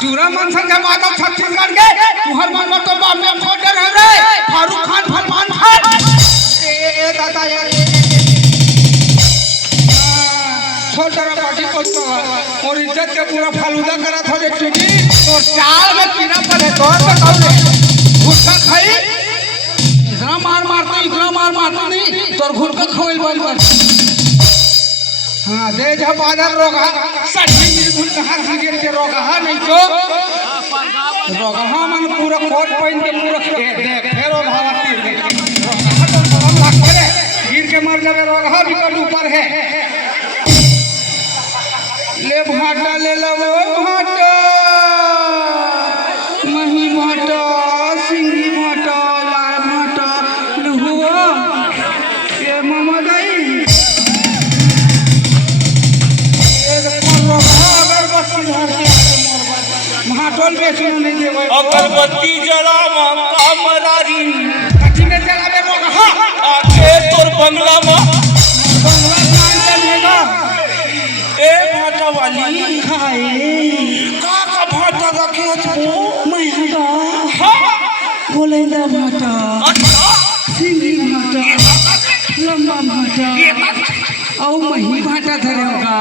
चूरा मनसन के माधव छत्तीसगढ़ के तुहर मन तो बॉम्बे में डर है रे फारूक खान सलमान खान ए दादा यार छोटा पार्टी को तो और इज्जत के पूरा फालूदा करा था एक चुकी तो चाल में कीड़ा पड़े तो बताओ रे गुस्सा खाई इतना मार मारते नहीं तोर घुटका खोल बंद कर हां दे जा बादल रोगा सच्ची घुटका हाथ गिर के रोगा नहीं तो रोगा मन पूरा कोट पहन के पूरा देख फेरो भावा तीर के रोगा तो बम लाग करे गिर के मर जावे रोगा भी कर ऊपर है ले भाटा ले लो भाटा मही भाटा सिंगी भाटा लाल भाटा लहुआ ये मामा गई महाटोल बेचू नहीं देवे अगरबत्ती जलावा कामरारी कच्ची में जलावे रोगा हां आके तोर बंगला में बंगला मान चलेगा ए भाटा वाली खाए का भाटा रखे हो मैं हगा हां बोलेंदा भाटा अच्छा सिंगी भाटा लंबा भाटा औ मही भाटा धरे होगा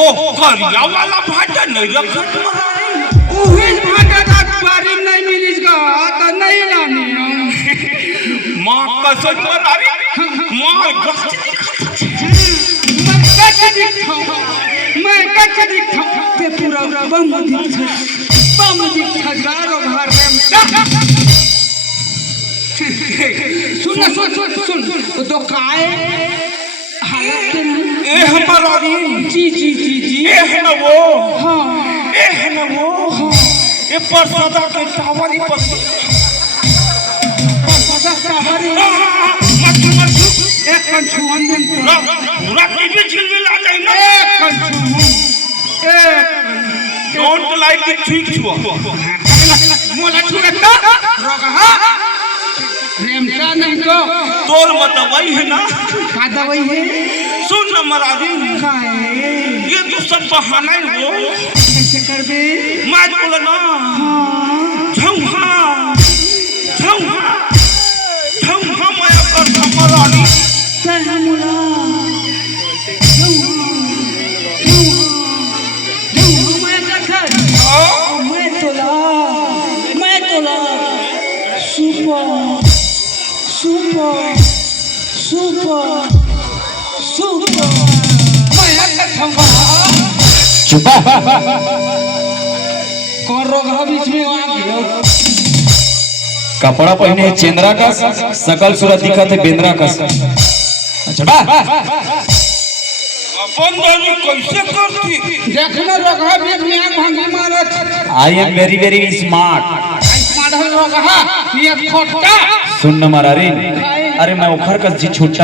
ओ करिया वाला भाटा नहीं रखत महारानी ओहे भाटा का बारी नहीं मिलीगा तो नहीं लानी मां कसम महारानी मां मैं कच्च दिखता ते पूरा बम दिखता गारो घर सुन तो काए ए हमारानी जी ए है ना वो हाँ ए है ना वो हाँ ए परसदा के टावरी पर सदा सवारी मत एक कंछुअन दिन राती भी चिलमिला जाए ना एक कंछुअन एक डोंट लाइक इट ठीक छुआ मोला छुड़ता रोगा रेमसा नहीं तो तोर मत दवाई है ना का दवाई है सुन ना महारानी खाए ये तो सब बहाना ही हो कैसे करबे मत बोला ना हाँ झौहा मैं कर महारानी सहमुला मैं तोला सुपर मैं कथंगा चुपा कौन रोगा बीच में आ गया कपड़ा पहने चेंद्रा का सकल सूरत दिखत है बेंद्रा का चुपा अपन दानी कैसे करती देखना रोगा बीच में आग भांगी मारत I am very very smart smart है रोगा ये खोटा सुन न मारा रे अरे मैं उखर का जी छोटा